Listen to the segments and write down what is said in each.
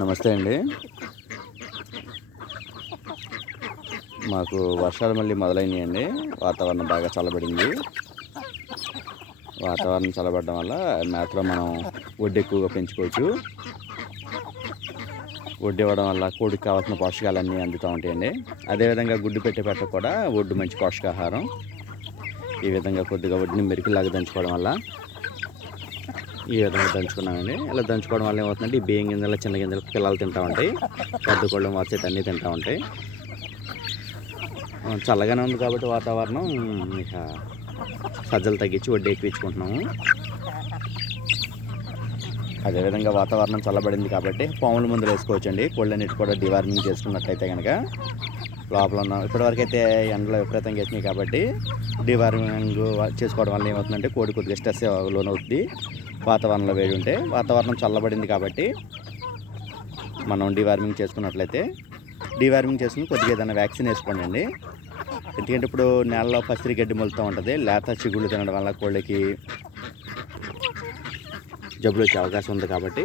నమస్తే అండి. మాకు వర్షాలు మళ్ళీ మొదలైనాయండి. వాతావరణం బాగా చల్లబడింది. వాతావరణం చల్లబడడం వల్ల మేతలో మనం వడ్డీ ఎక్కువగా పెంచుకోవచ్చు. వడ్డీ ఇవ్వడం వల్ల కోడికి కావాల్సిన పోషకాలన్నీ అందుతూ ఉంటాయండి. అదేవిధంగా గుడ్డు పెట్టే పెట్ట కూడా ఒడ్డు మంచి పోషకాహారం. ఈ విధంగా కొద్దిగా వడ్డీని మెరుకులాగా దంచుకోవడం వల్ల ఈ విధంగా దంచుకున్నామండి ఇలా దంచుకోవడం వల్ల ఏమవుతుందంటే ఈ బియ్యం గింజలు చిన్న గింజలు పిల్లలు తింటూ ఉంటాయి. పెద్ద కోళ్ళు వచ్చేది అన్నీ తింటూ ఉంటాయి. చల్లగానే ఉంది కాబట్టి వాతావరణం ఇక సజ్జలు తగ్గించి వడ్డీ ఎక్కించుకుంటున్నాము. అదేవిధంగా వాతావరణం చల్లబడింది కాబట్టి పాముల మందులు వేసుకోవచ్చండి. కోళ్ళన్నిటి కూడా డివార్మింగ్ చేసుకున్నట్లయితే కనుక లోపల ఉన్న. ఇప్పటివరకు అయితే ఎండలో విపరీతంగా వేసినాయి కాబట్టి డివార్మింగ్ చేసుకోవడం వల్ల ఏమవుతుందంటే కోడి కొద్దిగా స్ట్రెస్ లోనవుతుంది వాతావరణంలో వేడి ఉంటే వాతావరణం చల్లబడింది కాబట్టి మనం డివార్మింగ్ చేసుకున్నట్లయితే డివార్మింగ్ చేసుకుని కొద్దిగా ఏదైనా వ్యాక్సిన్ వేసుకోండి అండి ఎందుకంటే ఇప్పుడు నేలలో పసిరి గడ్డి మొలుతూ ఉంటుంది. లేత చిగుళ్ళు తినడం వల్ల కోళ్ళకి జబ్బులు వచ్చే అవకాశం ఉంది కాబట్టి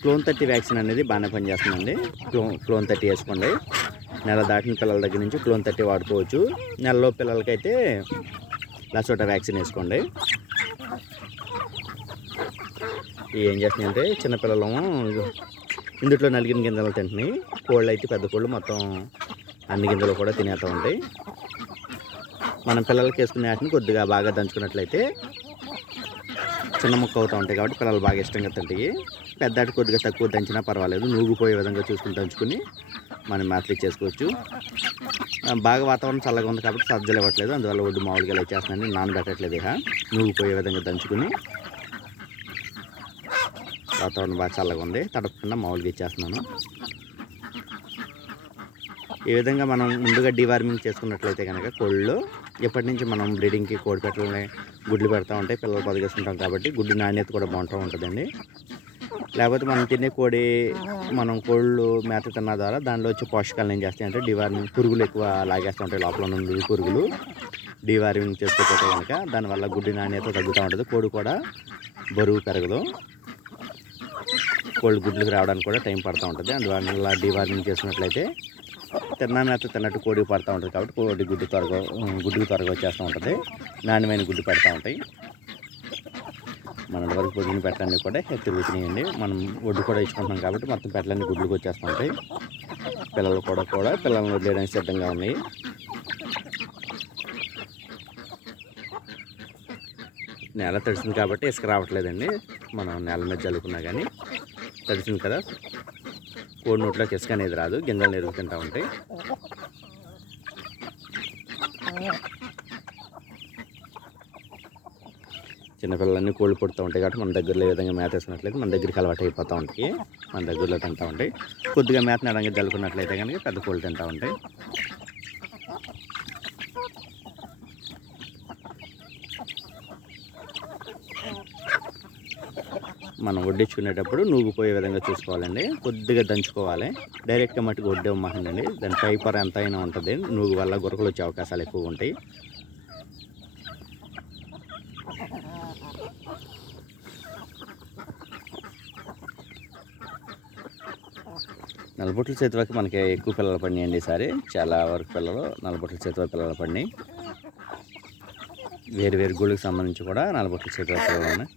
క్లోన్ థర్టీ వ్యాక్సిన్ అనేది బాగానే పనిచేస్తుందండి. క్లోన్ క్లోన్ థర్టీ వేసుకోండి. నెల దాటిన పిల్లల దగ్గర నుంచి క్లోన్ థర్టీ వాడుకోవచ్చు. నెలలో పిల్లలకైతే లసోటా వ్యాక్సిన్ వేసుకోండి. ఇవి ఏం చేస్తున్నాయంటే చిన్నపిల్లలేమో ఇందుట్లో నలిగిన గింజలు తింటున్నాయి. కోళ్ళు అయితే పెద్ద కోళ్ళు మొత్తం అన్ని గింజలు కూడా తినేస్తూ ఉంటాయి మనం పిల్లలకి వేసుకునే వాటిని కొద్దిగా బాగా దంచుకున్నట్లయితే చిన్న ముక్క అవుతూ ఉంటాయి కాబట్టి పిల్లలు బాగా ఇష్టంగా తింటాయి. పెద్దాటి కొద్దిగా తక్కువ దంచినా పర్వాలేదు. నూగిపోయే విధంగా చూసుకుని దంచుకుని మనం మేతలు ఇచ్చేసుకోవచ్చు బాగా వాతావరణం చల్లగా ఉంది కాబట్టి సజ్జలు ఇవ్వట్లేదు. అందువల్ల ఒడ్డు మామూలుగా ఇలా ఇచ్చేస్తున్నాను నానబెట్టట్లేదు ఇహ. నూగిపోయే విధంగా దంచుకుని వాతావరణం బాగా చల్లగా ఉంది. తడపకుండా మామూలుగా ఇచ్చేస్తున్నాను. ఈ విధంగా మనం ముందుగా డివార్మింగ్ చేసుకున్నట్లయితే కనుక కోళ్ళు ఎప్పటి నుంచి మనం బ్రీడింగ్కి కోడి పెట్టలని గుడ్లు పెడతా ఉంటాయి పిల్లలు పొదిగేస్తుంటాం కాబట్టి గుడ్డు నాణ్యత కూడా బాగుంటూ ఉంటుందండి. లేకపోతే మనం తినే కోడి మనం కోళ్ళు మేత తిన్న ద్వారా దానిలో వచ్చే పోషకాలు ఏం చేస్తాయంటే డివార్మింగ్ పురుగులు ఎక్కువ లాగేస్తూ ఉంటాయి లోపల ఉన్న పురుగులు. డివార్మింగ్ చేసుకోకపోతే కనుక దానివల్ల గుడ్డి నాణ్యత తగ్గుతూ ఉంటుంది. కోడి కూడా బరువు పెరగదు. కోళ్ళు గుడ్లకు రావడానికి కూడా టైం పడుతూ ఉంటుంది. అందువల్ల డివార్మింగ్ చేసినట్లయితే తిన్నా మేత తిన్నట్టు కోడి పడుతూ ఉంటుంది కాబట్టి కోడి గుడ్డు త్వరగా గుడ్డుకు త్వరగా వచ్చేస్తూ ఉంటుంది. నాణ్యమైన గుడ్డు పెడతా ఉంటాయి. మన వరకు పొద్దున పెట్టలన్నీ కూడా తిరుగుతున్నాయండి. మనం ఒడ్డు కూడా ఇచ్చుకుంటున్నాం కాబట్టి మొత్తం పెట్టలన్నీ గుడ్లకు వచ్చేస్తూ ఉంటాయి పిల్లలు కూడా కూడా పిల్లలను వదిలేయడానికి సిద్ధంగా ఉన్నాయి. నేల తడిసింది కాబట్టి ఇసుక రావట్లేదండి. మనం నేల మీద చల్లుకున్నా కానీ తడిసింది కదా. కోడి నోట్లోకి ఇసుక అనేది రాదు. గింజలు ఎరుగుతుంటా ఉంటాయి. చిన్నపిల్లలన్నీ కోళ్ళు పుడుతూ ఉంటాయి కాబట్టి మన దగ్గరలో ఏ విధంగా మేత వేసినట్లయితే మన దగ్గరికి అలవాటు అయిపోతూ ఉంటాయి. మన దగ్గరలో తింటూ ఉంటాయి. కొద్దిగా మేత నడంగా జల్లుకున్నట్లయితే కనుక పెద్ద కోళ్ళు తింటూ ఉంటాయి. మనం వడ్డించుకునేటప్పుడు నూగిపోయే విధంగా చూసుకోవాలండి. కొద్దిగా దంచుకోవాలి. డైరెక్ట్గా మట్టుకు వడ్డే మాకండి దాని పైపర్ ఎంత అయినా ఉంటుంది. నూగు వల్ల గురకలు వచ్చే అవకాశాలు ఎక్కువ ఉంటాయి. నలబొట్ల చేతివరకు మనకి ఎక్కువ పిల్లలు పడినాయండి ఈసారి చాలా వరకు పిల్లలు నలబొట్ల చేతివ పిల్లలు పడినాయి. వేరు వేరు గుళ్ళకి సంబంధించి కూడా నలబొట్ల చేతివ పిల్లలు ఉన్నాయి.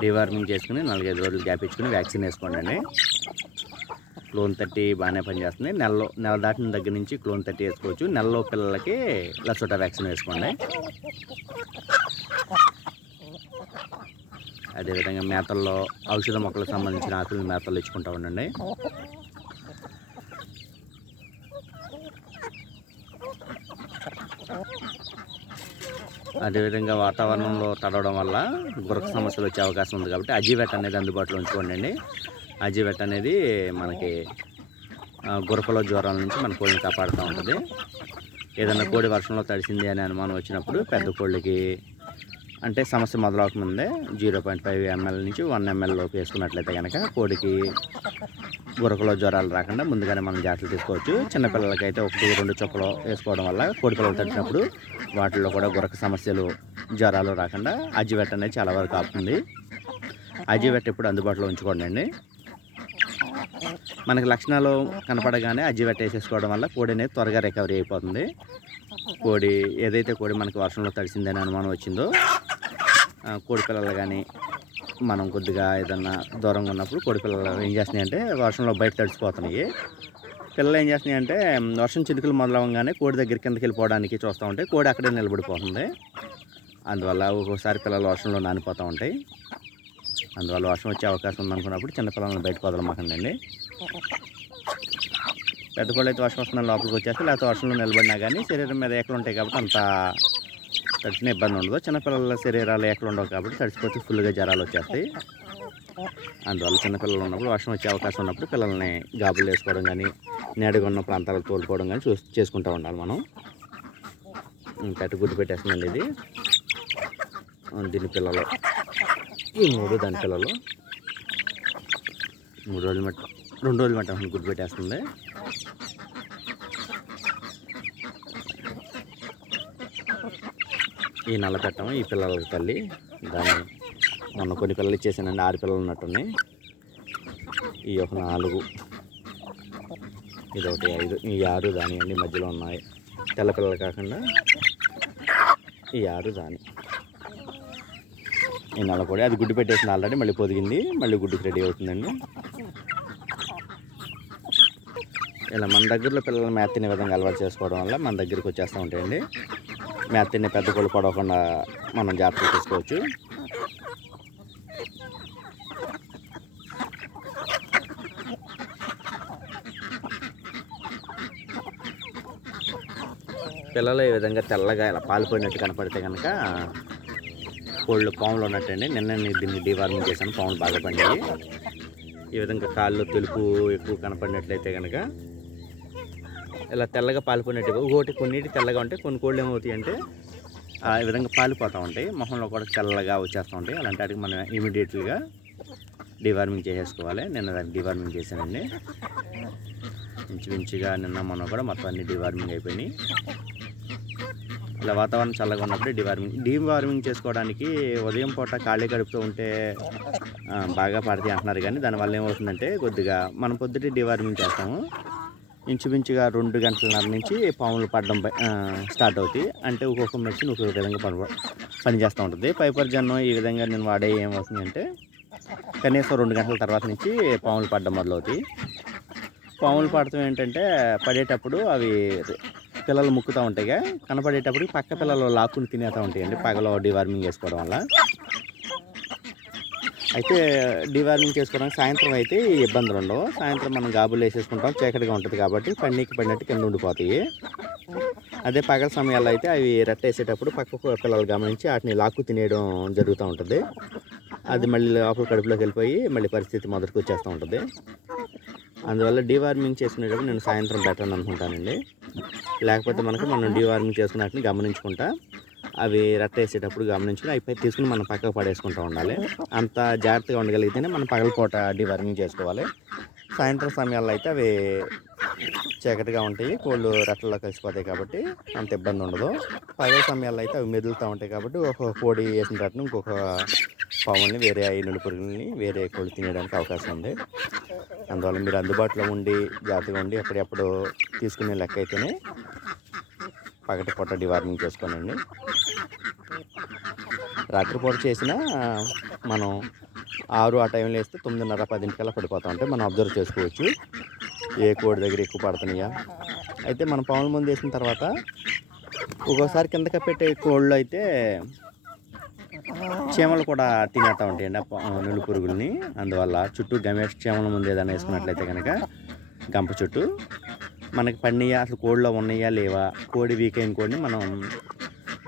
డివార్మింగ్ చేసుకుని నాలుగైదు రోజులు గ్యాప్ ఇచ్చుకుని వ్యాక్సిన్ వేసుకోండి అండి. క్లోన్ థర్టీ బాగానే పనిచేస్తుంది. నెలలో నెల దాటిన దగ్గర నుంచి క్లోన్ థర్టీ వేసుకోవచ్చు. నెలలో పిల్లలకి లసోటా వ్యాక్సిన్ వేసుకోండి. అదేవిధంగా మేతల్లో ఔషధ మొక్కలకు సంబంధించిన ఆకులు మేతలు ఇచ్చుకుంటూ ఉండండి. అదేవిధంగా వాతావరణంలో తడవడం వల్ల గురక సమస్యలు వచ్చే అవకాశం ఉంది కాబట్టి అజీవెట్ అనేది అందుబాటులో ఉంచుకోండి అజీవెట్ అనేది మనకి ఆ, గురకలో జ్వరాల నుంచి మన కోడిని కాపాడుతూ ఉంటుంది. ఏదైనా కోడి వర్షంలో తడిసింది అని అనుమానం వచ్చినప్పుడు పెద్ద కోళ్ళకి అంటే సమస్య మొదలవకముందే జీరో పాయింట్ ఫైవ్ ఎంఎల్ నుంచి వన్ ఎంఎల్ లోపు వేసుకున్నట్లయితే కనుక కోడికి గురకలో జ్వరాలు రాకుండా ముందుగానే మనం జాగ్రత్తలు తీసుకోవచ్చు. చిన్నపిల్లలకైతే ఒకటి రెండు చుక్కలు వేసుకోవడం వల్ల కోడి పిల్లలు తట్టినప్పుడు వాటిల్లో కూడా గురక సమస్యలు జ్వరాలు రాకుండా అజ్జివెట్ అనేది చాలా వరకు ఆపుతుంది. అజ్జివెట్ ఎప్పుడు అందుబాటులో ఉంచుకోండి అండి. మనకి లక్షణాలు కనపడగానే అజ్జివెట్ వేసేసుకోవడం వల్ల కోడి అనేది త్వరగా రికవరీ అయిపోతుంది. కోడి ఏదైతే కోడి మనకి వర్షంలో తడిసిందని అనుమానం వచ్చిందో కోడి పిల్లలు కానీ మనం కొద్దిగా ఏదన్నా దూరంగా ఉన్నప్పుడు కోడి పిల్లలు ఏం చేస్తున్నాయి అంటే వర్షంలో బయట తడిసిపోతున్నాయి. పిల్లలు ఏం చేస్తున్నాయి అంటే వర్షం చినుకులు మొదలవగానే కోడి దగ్గర కిందకి వెళ్ళిపోవడానికి చూస్తూ ఉంటే కోడి అక్కడే నిలబడిపోతుంది. అందువల్ల ఒక్కోసారి పిల్లలు వర్షంలో నానిపోతూ ఉంటాయి. అందువల్ల వర్షం వచ్చే అవకాశం ఉందనుకున్నప్పుడు చిన్న పిల్లల్ని బయటకు వదలమాకండి పెద్ద కోళ్ళు అయితే వర్షం వస్తున్న లోపలికి వచ్చేస్తే లేకపోతే వర్షంలో నిలబడినా కానీ శరీరం మీద ఏకలు ఉంటాయి కాబట్టి అంత తడిచిన ఇబ్బంది ఉండదు. చిన్నపిల్లల శరీరాలు ఎక్కడ ఉండవు కాబట్టి తడిసిపోతే ఫుల్గా జ్వరాలు వచ్చేస్తాయి. అందువల్ల చిన్నపిల్లలు ఉన్నప్పుడు వర్షం వచ్చే అవకాశం ఉన్నప్పుడు పిల్లల్ని గాబులు వేసుకోవడం కానీ నేడుగా ఉన్న ప్రాంతాలకు తోలుకోవడం కానీ చూ చేసుకుంటూ ఉండాలి మనం. ఉం, గుడ్డు పెట్టేస్తుందండి ఇది. దీని పిల్లలు. ఈ మూడు దాని పిల్లలు. మూడు రోజులు మట్ట రెండు రోజులు మట్ట గుడ్డు పెట్టేస్తుంది. ఈ నల్లపెట్టం ఈ పిల్లలకి తల్లి దాన్ని మొన్న కొన్ని పిల్లలు ఇచ్చేసానండి ఆరు పిల్లలు ఉన్నట్టున్నాయి. ఈ ఒక నాలుగు ఇది ఒకటి ఐదు ఈ ఆరు దాని అండి మధ్యలో ఉన్నాయి. తెల్ల పిల్లలు కాకుండా ఈ ఆరు దాని. ఈ నల్ల కూడా అది గుడ్డు పెట్టేసింది ఆల్రెడీ మళ్ళీ పొదిగింది మళ్ళీ గుడ్డుకి రెడీ అవుతుందండి. ఇలా మన దగ్గరలో పిల్లలు మేత తినే విధంగా అలవాటు చేసుకోవడం వల్ల మన దగ్గరికి వచ్చేస్తూ ఉంటాయండి. మేత తినే పెద్ద కోళ్ళు పడవకుండా మనం జాగ్రత్త తీసుకోవచ్చు. పిల్లలు ఈ విధంగా తెల్లగా ఇలా పాలిపోయినట్టు కనపడితే కనుక కోళ్ళు పాములు ఉన్నట్టండి. నిన్న దీన్ని డివార్మింగ్ చేశాను. పాములు బాగా పండి ఈ విధంగా కాళ్ళు తెలుపు ఎక్కువ కనపడినట్లయితే కనుక ఇలా తెల్లగా పాలిపోయినట్టు ఒకటి కొన్నిటి తెల్లగా ఉంటాయి కొన్ని కోళ్ళు ఏమవుతాయి అంటే ఆ విధంగా పాలిపోతూ ఉంటాయి. మొహంలో కూడా తెల్లగా వచ్చేస్తూ ఉంటాయి. అలాంటి వాటికి మనం ఇమీడియట్గా డివార్మింగ్ చేసేసుకోవాలి. నిన్న దానికి డివార్మింగ్ చేశానండి. ఇంచుమించుగా నిన్న మొన్న కూడా మొత్తం అన్ని డివార్మింగ్ అయిపోయినాయి. ఇలా వాతావరణం చల్లగా ఉన్నప్పుడు డివార్మింగ్ డివార్మింగ్ చేసుకోవడానికి ఉదయం పూట ఖాళీ గడుపుతూ ఉంటే బాగా పడతాయి అంటున్నారు. కానీ దానివల్ల ఏమవుతుందంటే కొద్దిగా మనం పొద్దుటే డివార్మింగ్ చేస్తాము. ఇంచుమించుగా రెండు గంటలన్నర నుంచి పాములు పడడం స్టార్ట్ అవుతాయి. అంటే ఒక్కొక్క మెషిన్ ఒక్కొక్క విధంగా పని పనిచేస్తూ ఉంటుంది. పైపర్ జన్నం ఈ విధంగా నేను వాడే ఏమవుతుందంటే కనీసం రెండు గంటల తర్వాత నుంచి పాములు పడడం మొదలవుతాయి. పాములు పడటం ఏంటంటే పడేటప్పుడు అవి పిల్లలు ముక్కుతూ ఉంటాయిగా. కనపడేటప్పుడు పక్క పిల్లలు లాక్కుని తినేస్తూ ఉంటాయండి. పగలో డివార్మింగ్ చేసుకోవడం వల్ల. అయితే డివార్మింగ్ చేసుకోవడానికి సాయంత్రం అయితే ఇబ్బందులు ఉండవు. సాయంత్రం మనం గాబులు వేసేసుకుంటాం. చీకటిగా ఉంటుంది కాబట్టి పన్నీకి పడినట్టు కింద ఉండిపోతాయి. అదే పగల సమయాల్లో అయితే అవి రెట్టేసేటప్పుడు పక్క పిల్లలు గమనించి వాటిని లాక్కు తినేయడం జరుగుతూ ఉంటుంది. అది మళ్ళీ లోపల కడుపులోకి వెళ్ళిపోయి మళ్ళీ పరిస్థితి మొదటికి వచ్చేస్తూ ఉంటుంది. అందువల్ల డివార్మింగ్ చేసుకునేటప్పుడు నేను సాయంత్రం బెటర్ అని అనుకుంటానండి. లేకపోతే మనకి మనం డివార్మింగ్ చేసుకున్నట్టుని గమనించుకుంటా. అవి రెట్టేసేటప్పుడు గమనించుకుని అయిపోయి తీసుకుని మనం పక్కకు పడేసుకుంటూ ఉండాలి. అంత జాగ్రత్తగా ఉండగలిగితేనే మనం పగలపూట డివార్మింగ్ చేసుకోవాలి. సాయంత్రం సమయాల్లో అయితే అవి చీకటిగా ఉంటాయి కోళ్ళు రెట్టల్లో కలిసిపోతాయి కాబట్టి అంత ఇబ్బంది ఉండదు. పగల సమయాల్లో అయితే అవి మెదులుతూ ఉంటాయి కాబట్టి ఒక కోడి వేసిన రెట్టను ఇంకొక పాముల్ని వేరే ఐదు పురుగుల్ని వేరే కోళ్ళు తినేయడానికి అవకాశం ఉంది. అందువల్ల మీరు అందుబాటులో ఉండి జాగ్రత్తగా ఉండి ఎప్పుడెప్పుడు తీసుకునే లెక్క అయితేనే పగటి పొట్ట డివార్మింగ్ చేసుకోనండి రాత్రిపూట చేసిన మనం ఆరు ఆ టైంలో వేస్తే తొమ్మిదిన్నర పదింటికల్లా పడిపోతా. ఉంటే మనం అబ్జర్వ్ చేసుకోవచ్చు. ఏ కోడి దగ్గర ఎక్కువ పడుతున్నాయా? అయితే మనం పాముల ముందు వేసిన తర్వాత ఒక్కోసారి కిందకి పెట్టే కోళ్ళు అయితే చీమలు కూడా తినేస్తూ ఉంటాయండి ఆ నులు పురుగుల్ని. అందువల్ల చుట్టూ గమేష్ చీమల ముందు ఏదైనా వేసుకున్నట్లయితే కనుక గంప చుట్టూ మనకి పడినయా అసలు కోడిలో ఉన్నాయా లేవా కోడి వీక్ అయిన కోడిని మనం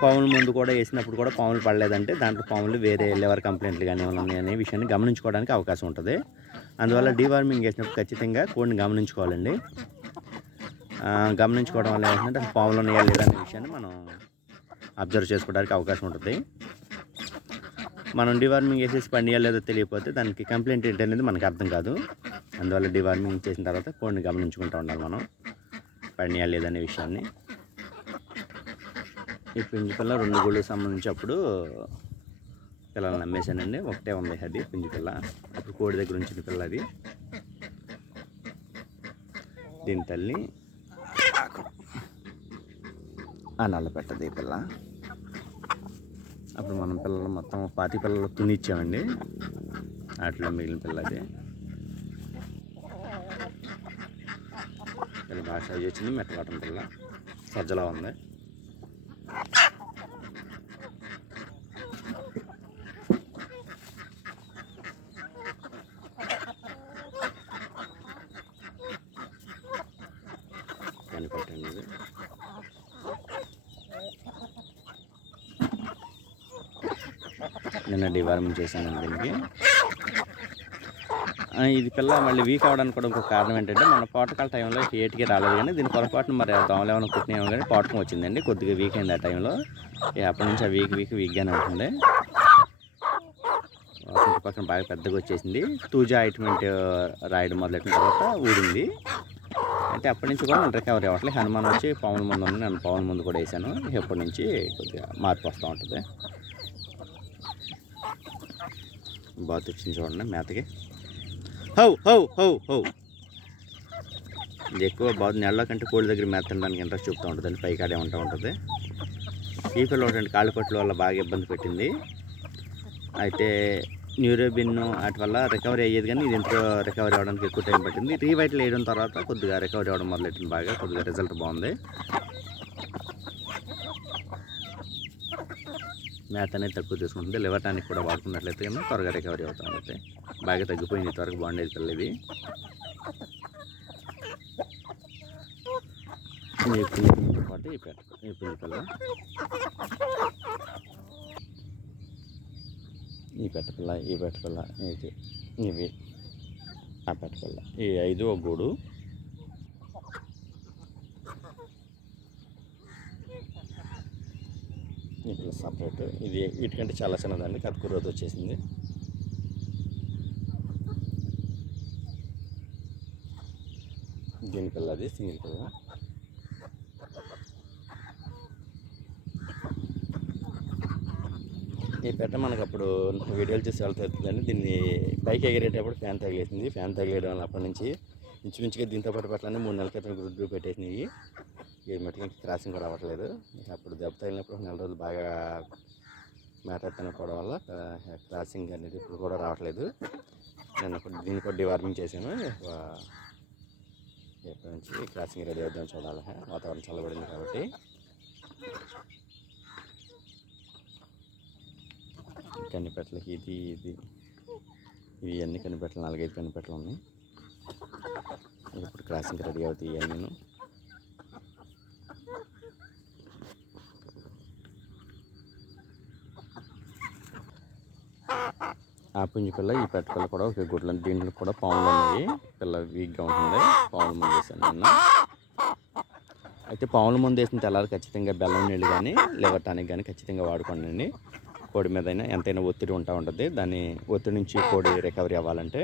పాముల ముందు కూడా వేసినప్పుడు కూడా పాములు పడలేదంటే దాంట్లో పాములు వేరే లెవర్ కంప్లైంట్లు కానీ ఏమైనా ఉన్నాయనే విషయాన్ని గమనించుకోవడానికి అవకాశం ఉంటుంది. అందువల్ల డివార్మింగ్ చేసినప్పుడు ఖచ్చితంగా కోడిని గమనించుకోవాలండి. గమనించుకోవడం వల్ల ఏంటంటే అసలు పాములు ఉన్నాయా లేదా అనే విషయాన్ని మనం అబ్జర్వ్ చేసుకోవడానికి అవకాశం ఉంటుంది. మనం డివార్మింగ్ వేసేసి పండియా లేదో తెలియకపోతే దానికి కంప్లైంట్ ఏంటి అనేది మనకు అర్థం కాదు. అందువల్ల డివార్మింగ్ చేసిన తర్వాత కోడిని గమనించుకుంటూ ఉండాలి మనం పండియా లేదనే విషయాన్ని. ఈ పిల్ల రెండు గుళ్ళు సంబంధించినప్పుడు పిల్లల్ని నమ్మేశానండి. ఒకటే ఉంది అది పుంజు పిల్ల అప్పుడు కోడి దగ్గర ఉంచిన పిల్ల అది. దీని తల్లి. ఆ నల్ల పెట్టది ఈ పిల్ల. అప్పుడు మనం పిల్లలు మొత్తం పాతి పిల్లలు తునిచ్చామండి. వాటిలో మిగిలిన పిల్ల అది. పిల్ల బాగా సైజ్ వచ్చింది మెట్టగట్టం పిల్ల. సజ్జలా ఉంది. కనిపెట్టండి నిన్న డివార్మింగ్ చేశాను దీనికి ఇది పిల్ల మళ్ళీ వీక్ అవ్వడానికి కూడా ఇంకొక కారణం ఏంటంటే మన పోటకాల టైంలో ఏటికి రాలేదు కానీ దీని పొరపాటున మరి దోమలు ఏమైనా కుట్టినేమో కానీ పోటకం వచ్చిందండి. కొద్దిగా వీక్ అయింది ఆ టైంలో అప్పటి నుంచి ఆ వీక్ వీక్ వీక్గానే ఉంటుంది ఇంటి పక్కన బాగా పెద్దగా వచ్చేసింది. తూజా ఆయింట్మెంట్ రాయడం మొదలెట్టిన తర్వాత ఊడింది అయితే అప్పటి నుంచి కూడా రికవరీ అవ్వట్లేదు. హనుమాన్ వచ్చి పవన్ ముందు ఉంది. నేను పవన్ ముందు కూడా వేసాను. ఎప్పటి నుంచి కొద్దిగా మార్పు వస్తూ ఉంటుంది. బాత్ వచ్చింది చూడండి మేతకి. హౌ హౌ హౌ హౌ. ఇది ఎక్కువ బాగుంది నెలలో కంటే కోళ్ళ దగ్గర మేత తినడానికి ఇంట్రెస్ట్ చూపుతూ ఉంటుంది పైకాడే ఉంటూ ఉంటుంది. ఈ పిల్ల ఒకటి కాళ్ళపట్ల వల్ల బాగా ఇబ్బంది పెట్టింది. అయితే న్యూరోబిన్ వాటి వల్ల రికవరీ అయ్యేది కానీ ఇది ఇంట్లో రికవరీ అవ్వడానికి ఎక్కువ టైం పట్టింది. రీవైటల్ వేయడం తర్వాత కొద్దిగా రికవరీ అవ్వడం మొదలెట్టింది బాగా. కొద్దిగా రిజల్ట్ బాగుంది. మేత అనేది తక్కువ తీసుకుంటుంది లివర్ టానిక్ కూడా వాడుకున్నట్లయితే కన్నా త్వరగా రికవరీ అవుతూ ఉంటుంది బాగా తగ్గిపోయింది త్వరగా బాగుండేది పిల్ల ఈ పుంజుతో పాటు ఈ పెట్ట ఈ పిల్ల. ఈ పెట్ట పిల్ల ఈ పెట్ట పిల్ల ఇది ఇవి. ఆ పెట్ట పిల్ల. ఈ ఐదు ఒక గూడు. ఇది సపరేట్. ఇది వీటికంటే చాలా చిన్నదండి. కత్కూర రోజు వచ్చేసింది. దీని పిల్ల అది సింగిల్ పిల్ల. ఈ పెట్ట మనకు అప్పుడు వీడియోలు చూసి వెళ్తుందండి దీన్ని పైకి ఎగిరేటప్పుడు ఫ్యాన్ తగిలేసింది. ఫ్యాన్ తగిలేయడం వల్ల అప్పటి నుంచి ఇంచుమించుగా దీంతో పాటు పెట్టాలని మూడు నెలల క్రితం గుడ్లు పెట్టేసినాయి. ఈ క్రాసింగ్ కూడా అవ్వట్లేదు. అప్పుడు దెబ్బ తగిలినప్పుడు నెల రోజులు బాగా మ్యాటర్ తినకపోవడం వల్ల క్రాసింగ్ అనేది ఇప్పుడు కూడా రావట్లేదు. నేను అప్పుడు దీన్ని కూడా డివార్మింగ్ చేశాను. ఎప్పటి నుంచి క్రాసింగ్ రెడీ అవుద్దాం చూడాలి. వాతావరణం చల్లబడింది కాబట్టి. కనిపెట్టలకి ఇది ఇది. ఇవి అన్ని కనిపెట్టలు నాలుగైదు కనిపెట్టలు ఉన్నాయి. ఇప్పుడు క్రాసింగ్ రెడీ అవుతాయి ఇవన్నీ ఆ పుంజు పిల్ల ఈ పెట్ట పిల్ల కూడా ఒక గుడ్లు దీంట్లో కూడా పాములు ఉన్నాయి. పిల్ల వీక్గా ఉంటుంది. పాముల ముందు వేసాను నిన్న. అయితే పాముల ముందు వేసిన తెల్లారి ఖచ్చితంగా బెల్లం నీళ్ళు కానీ లివర్ టానిక్ కానీ ఖచ్చితంగా వాడుకోండి కోడి మీద అయినా ఎంతైనా ఒత్తిడి ఉంటా ఉంటుంది. దాన్ని ఒత్తిడి నుంచి కోడి రికవరీ అవ్వాలంటే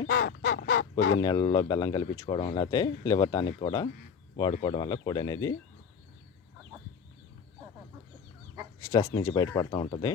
పొద్దున్న నీళ్ళలో బెల్లం కల్పించుకోవడం లేకపోతే లివర్ టానిక్ కూడా వాడుకోవడం వల్ల కోడి అనేది స్ట్రెస్ నుంచి బయటపడుతూ ఉంటుంది.